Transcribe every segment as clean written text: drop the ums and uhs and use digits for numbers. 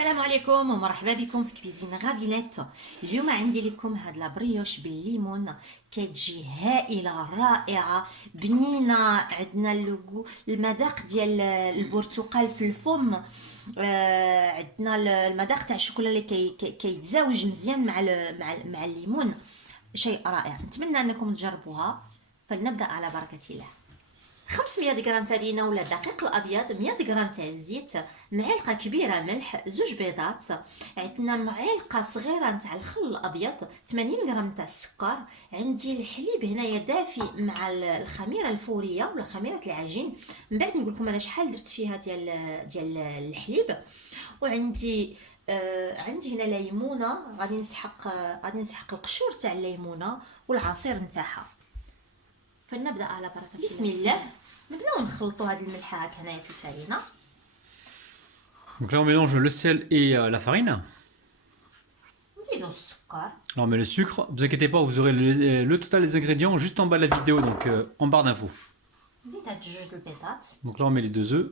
السلام عليكم ومرحبا بكم في كويزين غابيلات. اليوم عندي لكم هاد لابريوش بالليمون، كتجي هائله رائعه بنينه. عندنا المذاق ديال البرتقال في الفم. عندنا المذاق تاع الشوكولا اللي كيتزاوج مزيان مع الليمون. شيء رائع، نتمنى انكم تجربوها. فلنبدا على بركه الله. 500 غرام فرينه ولا دقيق الابيض، 100 غرام تاع الزيت، معلقه كبيره ملح، زوج بيضات، عندنا معلقه صغيره تاع الخل الابيض، 80 غرام تاع السكر. عندي الحليب هنايا دافي مع الخميره الفوريه ولا خميره العجين. من بعد نقول لكم انا شحال درت فيها ديال الحليب. وعندي عندي هنا ليمونه، غادي نسحق القشور تاع الليمونه والعصير نتاعها. فلنبدا على بركه بسم الله. نبداو نخلطوا هاد الملحه هاك هنايا في الفرينه. Donc là on mélange le sel et la farine. نزيدو السكر. Alors on met le sucre. Vous inquiétez pas, vous aurez le total des ingrédients juste en bas de la vidéo, donc en barre d'infos. نزيد هاد جوج البيضات. Donc là on met les 2 œufs.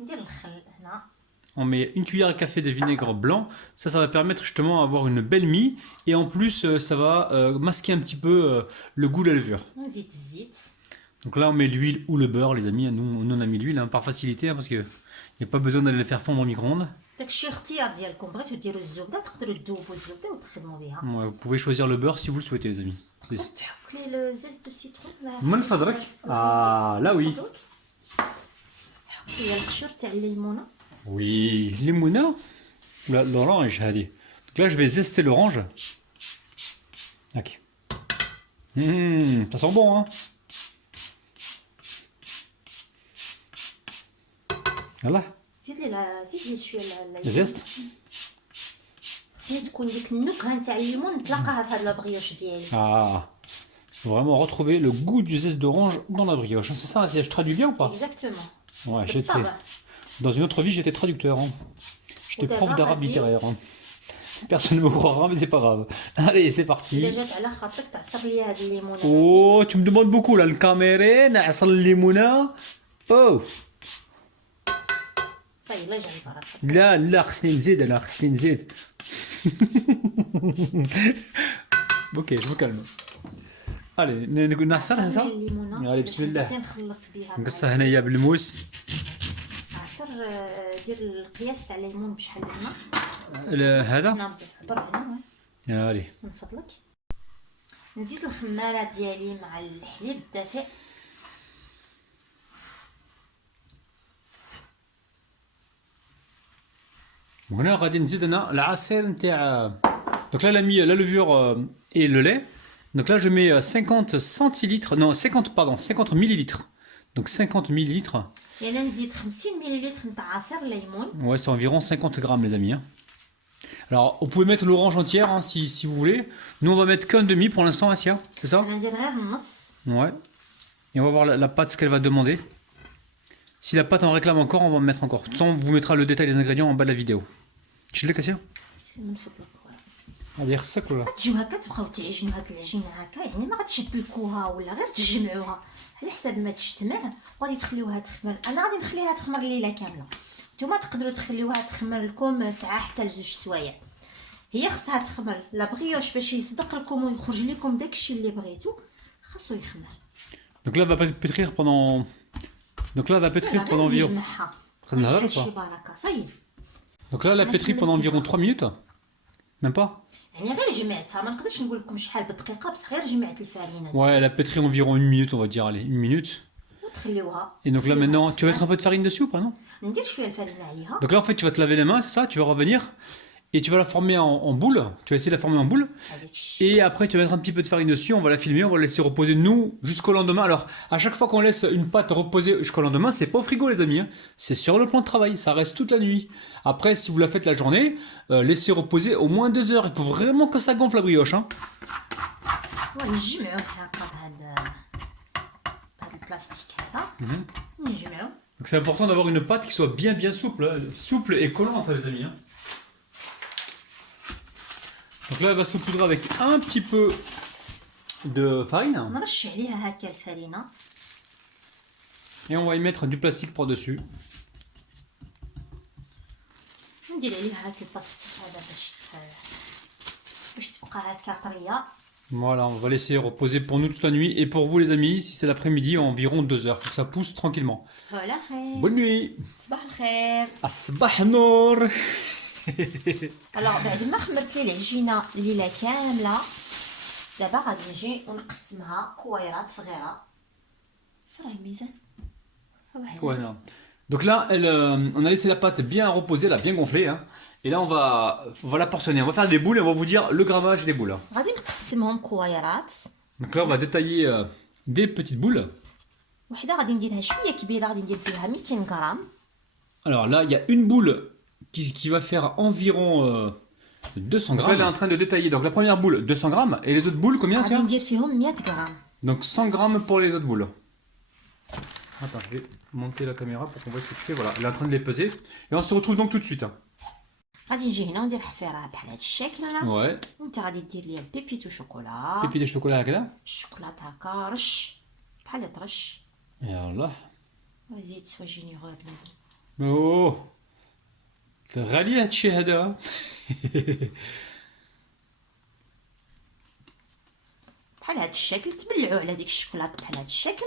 ندير الخل هنا. On met une cuillère à café de vinaigre blanc. Ça va permettre justement d'avoir une belle mie. Et en plus, ça va masquer un petit peu le goût de la levure. نزيد الزيت. Donc là, on met l'huile ou le beurre, les amis. Nous on a mis l'huile par facilité, parce qu'il n'y a pas besoin d'aller le faire fondre au micro-ondes. داكشي اختيار ديالكم، بغيتو ديروا الزبده تقدروا تذوبوا الزبده وتخدموا بها. Vous pouvez choisir le beurre si vous le souhaitez, les amis. تحك لي لو زيت دو سيترون. من فضلك. Ah, là oui. حك لي القشور تاع الليمونه. Oui, limouna. L'orange, هذه. Donc là, je vais zester l'orange. Ok. Ça sent bon, hein. Voilà. زيد لي شويه زيست. خصني تكون ديك النكهه نتاع الليمون نتلاقاها في هاد لابغيوش ديالي. Ah. Faut vraiment retrouver le goût du zeste d'orange dans la brioche. C'est ça, je traduis bien ou pas? Exactement. Ouais, j'étais. Dans une autre vie, j'étais traducteur. Hein. J'étais prof d'arabe littéraire. Hein. Personne ne me croira, mais c'est pas grave. Allez, c'est parti. Oh, tu me demandes beaucoup là, le caméra, نعصر الليمونة. Oh. لا لا خصني نزيد أنا خصني نزيد. Ok, je me calme. Allez, نعصر هسا. Allez, بسم الله. نقصها هنايا بالموس. عصر دير القياس تاع الليمون بشحال الماء. هذا؟ نعم برا. يالي من فضلك. نزيد الخمارة ديالي مع الحليب الدافئ. وهنا غادي نزيد انا العصير نتاع. Donc là, la levure et le lait. Donc là, je mets 50 centilitres, non 50 millilitres. Donc 50 millilitres. يعني نزيد 50 مليلتر نتاع عصير الليمون. Ouais, c'est environ 50 grammes, les amis. Hein. Alors, vous pouvez mettre l'orange entière hein, si vous voulez. Nous, on va mettre qu'un demi pour l'instant, Asia. C'est ça? ندير غير النص. Ouais. Et on va voir la pâte, ce qu'elle va demander. Si la pâte en réclame encore, on va en mettre encore. De toute façon, on vous mettra le détail des ingrédients en bas de la vidéo. Tu l'as, Cassia? من فضلك. هذه خصك ولا؟ تجيو هكا تبقاو تعجنوا هاد العجينه هكا، يعني ما غاديش تدلكوها ولا غير تجمعوها على حسب ما تجتمع، وغادي تخليوها تخمر. انا غادي نخليها تخمر ليله كامله. نتوما تقدروا تخليوها تخمر لكم ساعه حتى لجوج سوايع. هي خصها تخمر لا بغيوش باش يصدق لكم ويخرج لكم داكشي اللي بغيتو، خاصو يخمر. Donc là, elle va pétrir pendant. Donc là, elle va pétrir pendant environ. Donc là, elle a pétri pendant environ 3 minutes. Même pas. يعني غير جمعتها، ما نقدرش نقول لكم شحال بالدقيقه، بس غير جمعت الفرينه. Ouais, elle a pétri environ 1 minute, on va dire, allez, 1 minute. وتخليوها. Et donc là maintenant, tu vas mettre un peu de farine dessus ou pas, non? ندير شويه الفرينه عليها. Donc là en fait, tu vas te laver les mains, c'est ça? Tu vas revenir et tu vas la former en boule. Tu vas essayer de la former en boule. Et après, tu vas mettre un petit peu de farine dessus, on va la filmer, on va la laisser reposer nous jusqu'au lendemain. Alors, à chaque fois qu'on laisse une pâte reposer jusqu'au lendemain, c'est pas au frigo les amis, hein. C'est sur le plan de travail, ça reste toute la nuit. Après, si vous la faites la journée, laissez reposer au moins 2 heures. Il faut vraiment que ça gonfle la brioche, hein. Donc c'est important d'avoir une pâte qui soit bien souple, hein. Souple et collante les amis, hein. Donc là, elle va saupoudrer avec un petit peu de farine. Et on va y mettre du plastique par-dessus. ندير عليها هاك الباستيك هذا باش تبقى هكا طريه. Voilà, on va laisser reposer pour nous toute la nuit. Et pour vous les amis, si c'est l'après-midi, environ 2 heures. Faut que ça pousse tranquillement. صباح الخير. Bonne nuit. صباح الخير. Asbah nour. الوغ بعد ما خمرت لي العجينه الليله كامله دابا غادي نجي ونقسمها كويرات صغيره. راه الميزان واحد. Ouais, non. Donc là, on a laissé la pâte bien reposer, elle a bien gonflé. Hein. Et là, on va la portionner. On va faire des boules et on va vous dire le grammage des boules. غادي نقسمهم كويرات. Donc là, on va détailler des petites boules. وحده غادي نديرها شويه كبيره غادي ندير فيها 200 غرام. Alors là, il y a une boule qui va faire environ 200 grammes. Donc là, elle est en train de détailler. Donc la première boule, 200 grammes. Et les autres boules, combien غادي c'est? ندير فيهم 100 غرام. Donc 100 grammes pour les autres boules. Attends, je vais monter la caméra pour qu'on voit ce que tu fais. Voilà, elle est en train de les peser. Et on se retrouve donc tout de suite. Hein. غادي نجي هنا وندير حفيره بحال هاد الشكل هنا. Ouais. وانت غادي دير لي البيبيتو شوكولا. Pépi de chocolat هكذا. الشوكولاط هكا رش بحال ترش. يلا. زيد سوا جينيغو بنادم. اوه. غالي هادشي هذا. بحال هاد الشكل تبلعوا على ديك الشوكولاط بحال هاد الشكل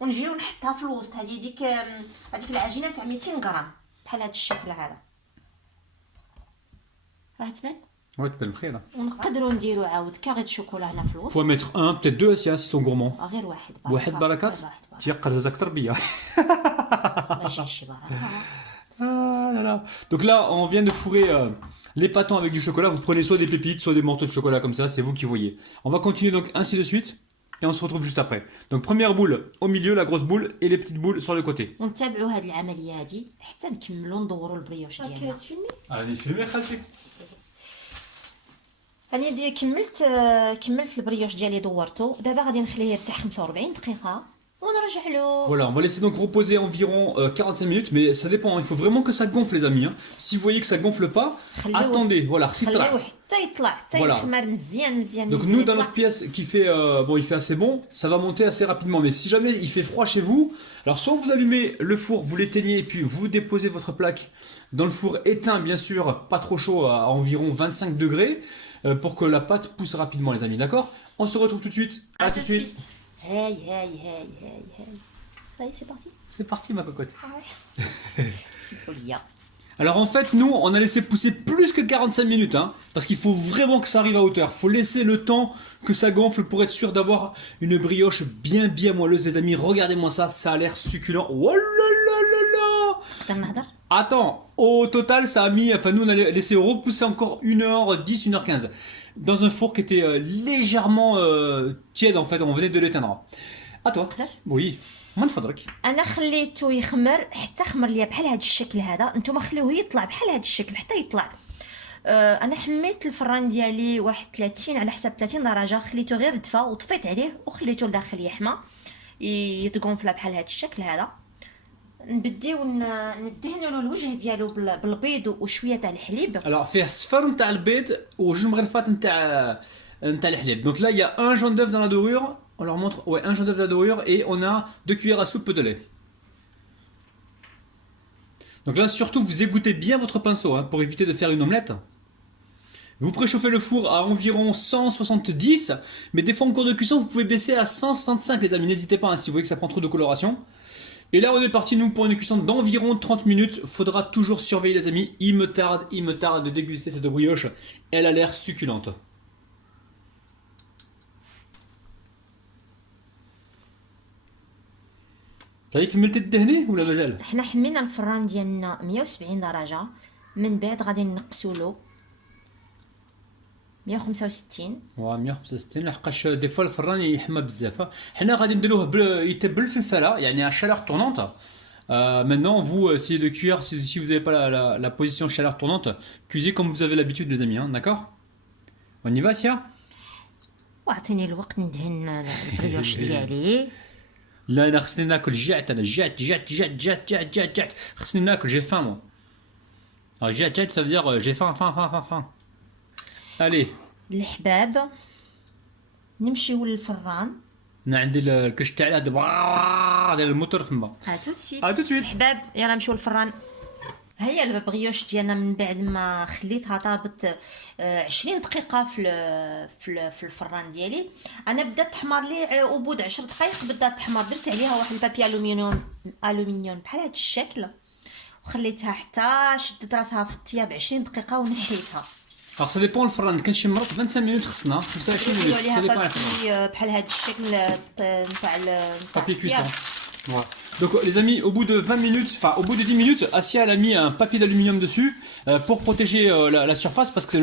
ونجيو نحطها في الوسط. هذيك العجينه تاع 200 غرام بحال هاد الشكل هذا راه تبان. Ouais, tu peux le prix là. ونقدروا نديروا عاود كاغي شوكولا هنا في Faut الوسط. mettre un, peut-être deux si ils sont gourmands. غير واحد واحد بركات. تيقر زاك تربيه. ما يجيش شي بركه. Ah là là. Donc là, on vient de fourrer les pâtons avec du chocolat. Vous prenez soit des pépites, soit des morceaux de chocolat comme ça, c'est vous qui voyez. On va continuer donc ainsi de suite et on se retrouve juste après. Donc première boule au milieu, la grosse boule et les petites boules sur le côté. ونتابعوا هاد العمليه هادي حتى نكملوا ندوروا البريوش ديالنا. Allez, filmez, Khalfi. انا كملت البريوش ديالي دورته. دابا غادي نخليه يرتاح 45 دقيقه ونرجع له. Voilà, on va laisser donc reposer environ 45 minutes, mais ça dépend, il faut vraiment que ça gonfle les amis. Hein. Si vous voyez que ça gonfle pas, attendez, voilà, خليوه حتى يطلع حتى Voilà. يخمر مزيان. Donc nous dans notre pièce qui fait bon, il fait assez bon, ça va monter assez rapidement. Mais si jamais il fait froid chez vous, alors soit vous allumez le four, vous l'éteignez et puis vous déposez votre plaque dans le four éteint bien sûr, pas trop chaud à environ 25 degrés pour que la pâte pousse rapidement les amis, d'accord? On se retrouve tout de suite. À tout de suite. هاي. Ça y est, c'est parti. C'est parti ma cocotte. C'est folie. Alors en fait, nous, on a laissé pousser plus que 45 minutes, hein, parce qu'il faut vraiment que ça arrive à hauteur. Il faut laisser le temps que ça gonfle pour être sûr d'avoir une brioche bien moelleuse, les amis. Regardez-moi ça, ça a l'air succulent. Oh là là là là. Attends, au total, ça a mis... Enfin, nous, on a laissé repousser encore 1h10, 1h15. Dans un four qui était légèrement tiède, en fait. On venait de l'éteindre. À toi. Oui. من فضلك. انا خليته يخمر حتى خمر ليا بحال هذا الشكل هذا. نتوما خليوه يطلع بحال هذا الشكل حتى يطلع. انا حميت الفران ديالي واحد 30 على حساب 30 درجه. خليته غير دفى وطفيت عليه وخليته لداخل يحمى يتغونفلا بحال هذا الشكل هذا. نبديو ندهنوا له الوجه ديالو بالبيض وشويه تاع الحليب. Alors فيه الصفر نتاع البيض وجوج مغرفات نتاع الحليب. Donc là il y a un jaune d'œuf dans la dorure. On leur montre, ouais, un jaune d'œuf de la dorure et on a 2 cuillères à soupe de lait. Donc là, surtout, vous égouttez bien votre pinceau hein, pour éviter de faire une omelette. Vous préchauffez le four à environ 170, mais des fois en cours de cuisson, vous pouvez baisser à 165, les amis. N'hésitez pas hein, si vous voyez que ça prend trop de coloration. Et là, on est parti, nous, pour une cuisson d'environ 30 minutes. Faudra toujours surveiller, les amis. Il me tarde de déguster cette brioche. Elle a l'air succulente. صاي كملتي تدهني ولا مازال؟ حنا حمينا الفران ديالنا 170 درجه. من بعد غادي نقصوا له 165. 165 لحقاش دي فوا الفران يحمى بزاف. حنا غادي نديروه يتبل في الفلا يعني à chaleur tournante. Maintenant vous essayez de cuire si vous n'avez pas la position chaleur tournante, cuisez comme vous avez l'habitude les amis hein, d'accord? On y va Sia? واعطيني الوقت ندهن البريوش ديالي. لا انا خصني ناكل جات خصني ناكل جي فان مو جات ça veut dire j'ai faim. Allez الحباب نمشيو للفران. انا عندي الكش تاعي هذا الموتور فما. ا تو سويت À tout de suite. الحباب يلا نمشيو للفران. هي البريوش ديالنا من بعد ما خليتها طابت 20 دقيقة في الفران ديالي، انا بدات تحمر لي وبود 10 دقائق بدات تحمر، درت عليها واحد البابي الومنيوم بحال هذا الشكل وخليتها حتى شدت راسها في الطياب 20 دقيقة ونحيتها. Alors ça dépend الفران كان شي مرات 25 minutes خصنا 25 نديرو minutes عليها ça dépend على الفران. بابي بحال هذا الشكل نتاع Papier cuisson. الطياب. Voilà. Donc les amis, au bout de 20 minutes, enfin au bout de 10 minutes, Asia elle a mis un papier d'aluminium dessus pour protéger la surface parce que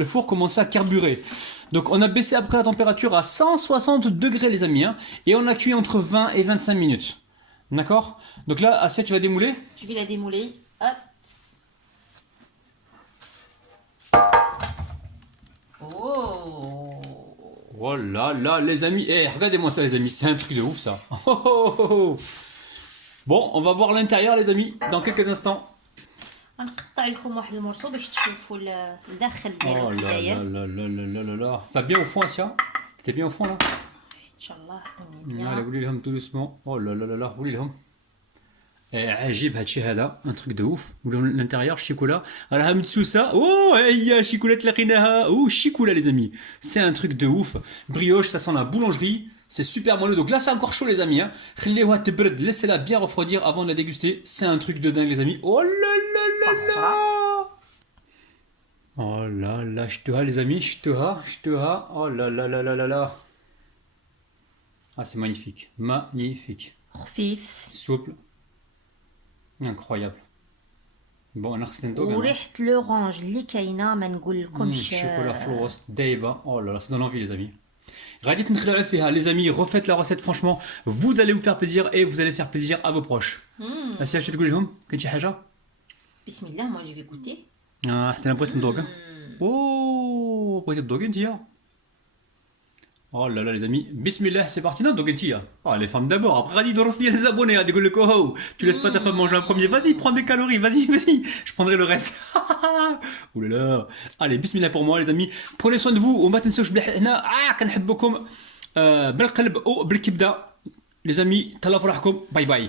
le four commençait à carburer. Donc on a baissé après la température à 160 degrés les amis, hein, et on a cuit entre 20 et 25 minutes. D'accord? Donc là, Asia, tu vas démouler? Je vais la démouler. Hop. Oh. Oh là là les amis, eh, regardez-moi ça les amis, c'est un truc de ouf ça. Oh, oh, oh, oh. Bon, on va voir l'intérieur les amis dans quelques instants. غنقطع لكم واحد المورسو باش تشوفوا الداخل Oh ديالو كي là là داير. là là là là là là. Va bien au fond Asia? T'es bien au fond là? ان شاء الله نكوني Allez, بيان. قولي لهم tout doucement. Oh là là là là, قولي لهم. عجيب هادشي هذا un truc de ouf. قولوا لهم l'intérieur chocolat. راها مدسوسه. Oh هي شيكولات لقيناها. Oh chocolat les amis. C'est un truc de ouf. Brioche, ça sent la boulangerie. C'est super moelleux. Donc là c'est encore chaud les amis. Hein. خليوها تبرد. Laissez-la bien refroidir avant de la déguster. C'est un truc de dingue les amis. Oh là là là là. Oh là là, شتوها les amis, شتوها. Oh là là là là là là. Ah c'est magnifique. Magnifique. خفيف Souple. Incroyable. Bon, انا خصني ندوق. وريحه لورانج اللي كاينه ما نقولكمش. Chocolat fluorescent دايبه. Oh là là, ça donne envie les amis. غادي تنخلعوا فيها les amis, refaites la recette franchement, vous allez vous faire plaisir et vous allez faire plaisir à vos proches. اسيا اش تقول لهم؟ كاين شي حاجه؟ بسم الله moi je vais goûter. حتى انا بغيت ندوق. اوه بغيتي تدوقي انتيا؟ Oh là là les amis, bismillah, c'est parti, non, Dogentia. Oh les femmes d'abord, après Radi Dorfi les abonnés, à dégoût le coho. Tu laisses pas ta femme manger un premier, vas-y, prends des calories, vas-y, je prendrai le reste. Ouh là là. Allez, bismillah pour moi les amis, prenez soin de vous, وما تنسوش بلي حنا كنحبكم بالقلب وبالكبده. Les amis, تهلاو في روحكم, باي باي.